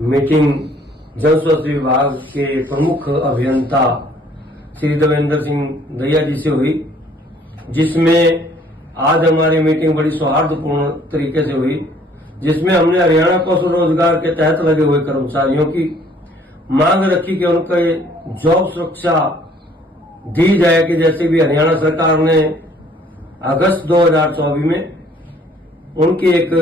Meeting जन स्वास्थ्य विभाग के प्रमुख अभियंता श्री देवेंद्र सिंह दहिया जी से हुई, जिसमें आज हमारी मीटिंग बड़ी सौहार्दपूर्ण तरीके से हुई, जिसमें हमने हरियाणा कौशल रोजगार के तहत लगे हुए कर्मचारियों की मांग रखी कि उनको जॉब सुरक्षा दी जाए कि जैसे भी हरियाणा सरकार ने अगस्त 2024 में उनकी एक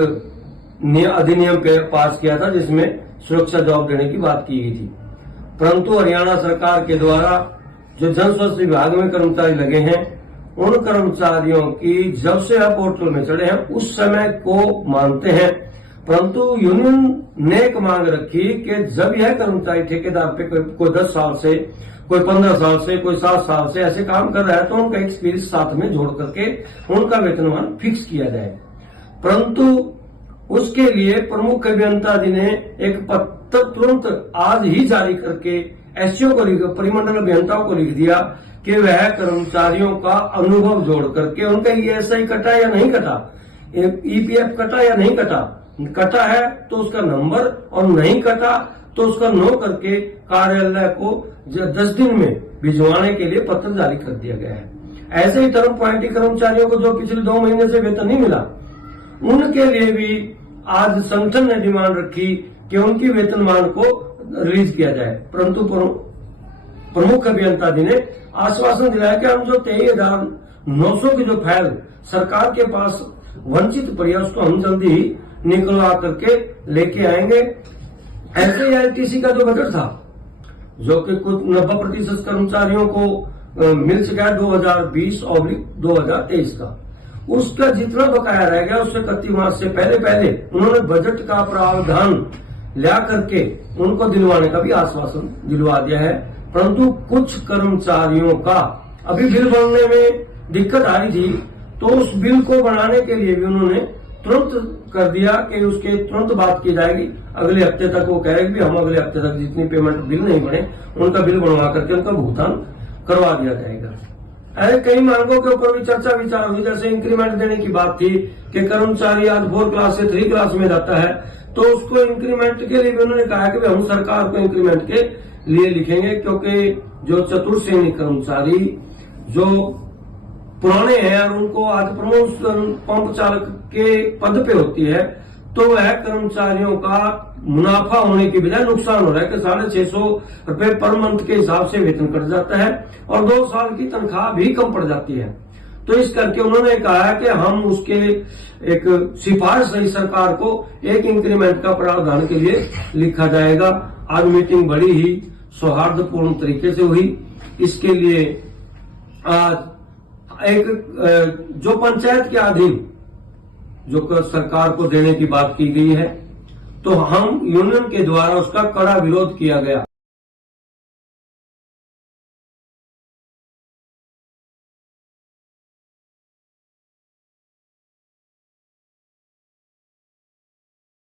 अधिनियम पास किया था जिसमें सुरक्षा जॉब देने की बात की गई थी। परंतु हरियाणा सरकार के द्वारा जो जन स्वास्थ्य विभाग में कर्मचारी लगे हैं, उन कर्मचारियों की जब से आप पोर्टल में चढ़े हैं उस समय को मानते हैं, परंतु यूनियन ने एक मांग रखी कि जब यह कर्मचारी ठेकेदार पे कोई 10 साल से, कोई 15 साल से, कोई 7 साल से ऐसे काम कर रहा है तो उनका एक्सपीरियंस साथ में जोड़ करके उनका वेतनमान फिक्स किया जाए। परंतु उसके लिए प्रमुख अभियंता जी ने एक पत्र तुरंत आज ही जारी करके एससीओ को, परिमंडल अभियंताओं को लिख दिया कि वह कर्मचारियों का अनुभव जोड़ करके उनका ईएसआई कटा या नहीं कटा, ईपीएफ कटा या नहीं कटा, कटा है तो उसका नंबर और नहीं कटा तो उसका नो करके कार्यालय को 10 दिन में भिजवाने के लिए पत्र जारी कर दिया गया है। ऐसे ही थर्ड पार्टी कर्मचारियों को जो पिछले 2 महीने से वेतन नहीं मिला, उनके लिए भी आज संगठन ने डिमांड रखी कि उनकी वेतनमान को रिलीज किया जाए। परंतु प्रमुख अभियंता जी ने आश्वासन दिलाया कि हम जो 23,900 की जो फाइल सरकार के पास वंचित पड़ी है उसको हम जल्दी ही निकलवा करके लेके आएंगे। ऐसे ही आईटीसी का जो बजट था जो कि कुछ 90% कर्मचारियों को मिल चुका है 2020/2023 का, उसका जितना बकाया रह गया उससे 31 मार्च से पहले उन्होंने बजट का प्रावधान ला करके उनको दिलवाने का भी आश्वासन दिलवा दिया है। परंतु कुछ कर्मचारियों का अभी बिल बनने में दिक्कत आ रही थी, तो उस बिल को बनाने के लिए भी उन्होंने तुरंत कर दिया कि उसके तुरंत बात की जाएगी। अगले हफ्ते तक वो कह रहे कि हम अगले हफ्ते तक जितनी पेमेंट बिल नहीं बने उनका बिल बनवा करके उनका भुगतान करवा दिया जाएगा। ऐसे कई मांगों के ऊपर भी चर्चा विचार हुई, जैसे इंक्रीमेंट देने की बात थी कि कर्मचारी आज 4 क्लास से 3 क्लास में जाता है तो उसको इंक्रीमेंट के लिए भी उन्होंने कहा कि हम सरकार को इंक्रीमेंट के लिए लिखेंगे, क्योंकि जो चतुर्श्रेणी कर्मचारी जो पुराने हैं और उनको आज प्रमोशन पंप चालक के पद पे होती है तो वह कर्मचारियों का मुनाफा होने की बजाय नुकसान हो रहा है कि 650 रुपए पर मंथ के हिसाब से वेतन कट जाता है और 2 साल की तनख्वाह भी कम पड़ जाती है। तो इस करके उन्होंने कहा है कि हम उसके एक सिफारिश रही सरकार को एक इंक्रीमेंट का प्रावधान के लिए लिखा जाएगा। आज मीटिंग बड़ी ही सौहार्दपूर्ण तरीके से हुई। इसके लिए आज एक जो पंचायत के अधीन जो सरकार को देने की बात की गई है, तो हम यूनियन के द्वारा उसका कड़ा विरोध किया गया।